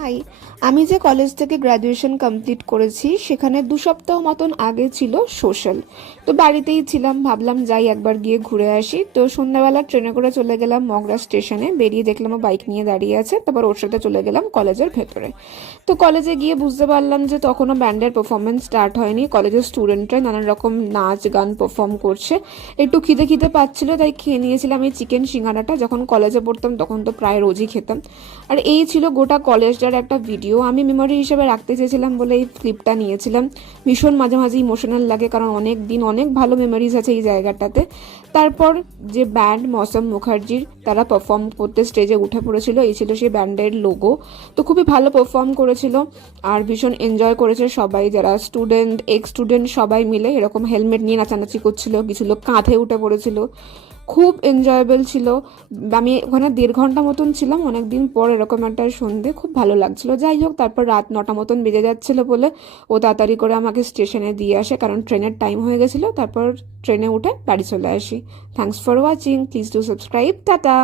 High, আমি যে college থেকে গ্র্যাজুয়েশন কমপ্লিট করেছি সেখানে 2 সপ্তাহ মতন আগে ছিল সোশ্যাল। তো বাড়িতেই ছিলাম, ভাবলাম যাই একবার গিয়ে ঘুরে আসি। তো সন্ধ্যাবেলা ট্রেনে করে চলে গেলাম মগরা স্টেশনে, বেরিয়ে দেখলাম ও বাইক নিয়ে দাঁড়িয়ে আছে, তারপর ওর সাথে চলে গেলাম কলেজের ভেতরে। তো কলেজে গিয়ে বুঝতে পারলাম যে তখনও ব্যান্ডের পারফরমেন্স স্টার্ট হয়নি, কলেজের স্টুডেন্টরা নানান রকম নাচ গান পারফর্ম করছে। একটু খিদে খিদে পাচ্ছিল, তাই খেয়ে নিয়েছিলাম এই চিকেন সিঙ্গারাটা। যখন কলেজে পড়তাম তখন তো প্রায় রোজই খেতাম। আর এই ছিল গোটা কলেজটার একটা ভিডিও, আমি মেমোরি হিসেবে রাখতে চেয়েছিলাম বলে এই ক্লিপটা নিয়েছিলাম। ভীষণ মাঝে মাঝে ইমোশনাল লাগে, কারণ অনেক দিন অনেক ভালো মেমোরিজ আছে এই জায়গাটাতে। তারপর যে ব্যান্ড মৌসম মুখার্জির, তারা পারফর্ম করতে স্টেজে উঠে পড়েছিল, এই ছিল সেই ব্যান্ডের লোগো। তো খুবই ভালো পারফর্ম করেছিল আর ভীষণ এনজয় করেছে সবাই, যারা স্টুডেন্ট এক্স স্টুডেন্ট সবাই মিলে এরকম হেলমেট নিয়ে নাচানাচি করছিল, কিছু লোক কাঁধে উঠে পড়েছিল। খুব এনজয়েবল ছিল। আমি ওখানে 1.5 ঘন্টা মতন ছিলাম, অনেকদিন পর এরকম একটা সন্ধে, খুব ভালো লাগছিল। যাই হোক, তারপর রাত 9টা মতন বেজে যাচ্ছিল বলে ও তাড়াতাড়ি করে আমাকে স্টেশনে দিয়ে আসে, কারণ ট্রেনের টাইম হয়ে গেছিলো। তারপর ট্রেনে উঠে বাড়ি চলে আসি। Thanks for watching, please do subscribe, tata.